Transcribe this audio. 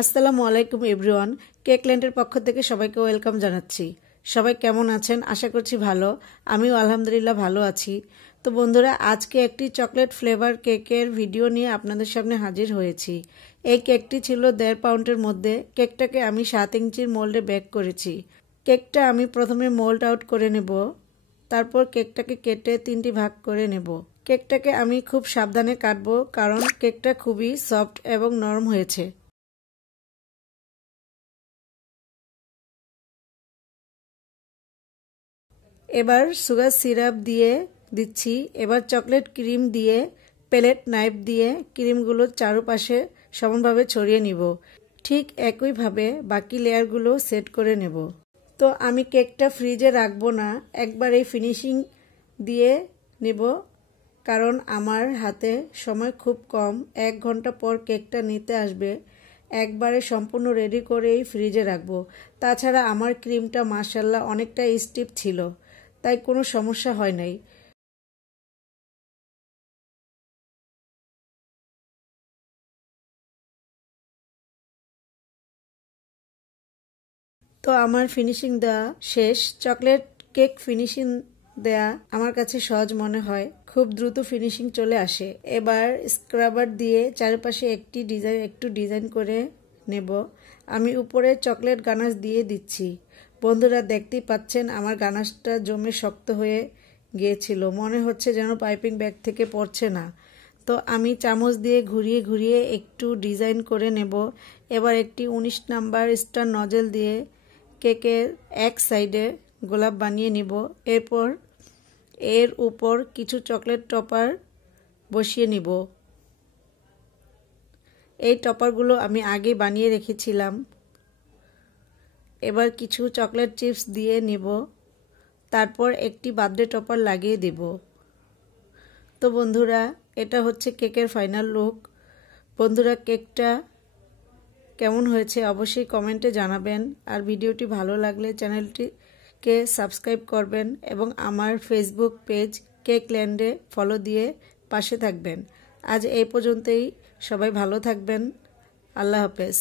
আসসালামু আলাইকুম everyone. Cake ল্যান্ডের পক্ষ থেকে সবাইকে ওয়েলকাম জানাচ্ছি। সবাই কেমন আছেন? আশা করছি ভালো। আমিও আলহামদুলিল্লাহ ভালো আছি। তো বন্ধুরা, আজকে একটি চকলেট ফ্লেভার কেকের ভিডিও নিয়ে আপনাদের সামনে হাজির হয়েছি। এই কেকটি ছিল 1.5 পাউন্ডের মধ্যে। কেকটাকে আমি 7 ইঞ্চির মোল্ডে বেক করেছি। কেকটা আমি প্রথমে মোল্ড আউট করে নেব, তারপর কেকটাকে কেটে 3টি ভাগ করে নেব। কেকটাকে আমি খুব সাবধানে কাটবো, কারণ কেকটা খুবই সফট এবং নরম হয়েছে। এবার সুগার সিরাপ দিয়ে দিচ্ছি। এবার চকলেট ক্রিম দিয়ে প্যালেট নাইফ দিয়ে ক্রিমগুলো চারপাশে সমানভাবে ছড়িয়ে নিব। ঠিক একইভাবে বাকি লেয়ারগুলো সেট করে নেব। তো আমি কেকটা ফ্রিজে রাখবো না, একবারেই ফিনিশিং দিয়ে নেব, কারণ আমার হাতে সময় খুব কম। 1 ঘন্টা পর কেকটা নিতে আসবে। একবারে সম্পূর্ণ রেডি করেই ফ্রিজে রাখবো। তাছাড়া আমার ক্রিমটা মাশাআল্লাহ অনেকটা স্টিফ ছিল, তাই কোনো সমস্যা হয় নাই। তো আমার ফিনিশিং দেওয়া শেষ। চকলেট কেক ফিনিশিং দেয়া আমার কাছে সহজ মনে হয়, খুব দ্রুত ফিনিশিং চলে আসে। এবার স্ক্রাবার দিয়ে চারপাশে একটু ডিজাইন করে নেব। আমি উপরে চকলেট গানাশ দিয়ে দিচ্ছি। বন্ধুরা, দেখতেই পাচ্ছেন আমার গানাশটা জমে শক্ত হয়ে গিয়েছিল, মনে হচ্ছে যেন পাইপিং ব্যাগ থেকে পড়ছে না। তো আমি চামচ দিয়ে ঘুরিয়ে ঘুরিয়ে একটু ডিজাইন করে নেব। এবার একটি 19 নাম্বার স্টার নজেল দিয়ে কেকের এক সাইডে গোলাপ বানিয়ে নিব। এরপর এর উপর কিছু চকলেট টপার বসিয়ে নিব। এই টপারগুলো আমি আগে বানিয়ে রেখেছিলাম। এবার কিছু চকলেট চিপস দিয়ে নিব, তারপর একটি বার্থডে টপার লাগিয়ে দেব। তো বন্ধুরা, এটা হচ্ছে কেকের ফাইনাল লুক। বন্ধুরা, কেকটা কেমন হয়েছে অবশ্যই কমেন্টে জানাবেন। আর ভিডিওটি ভালো লাগলে চ্যানেলটিকে সাবস্ক্রাইব করবেন এবং আমার ফেসবুক পেজ কেক ল্যান্ডে ফলো দিয়ে পাশে থাকবেন। আজ এই পর্যন্তই। সবাই ভালো থাকবেন। আল্লাহ হাফেজ।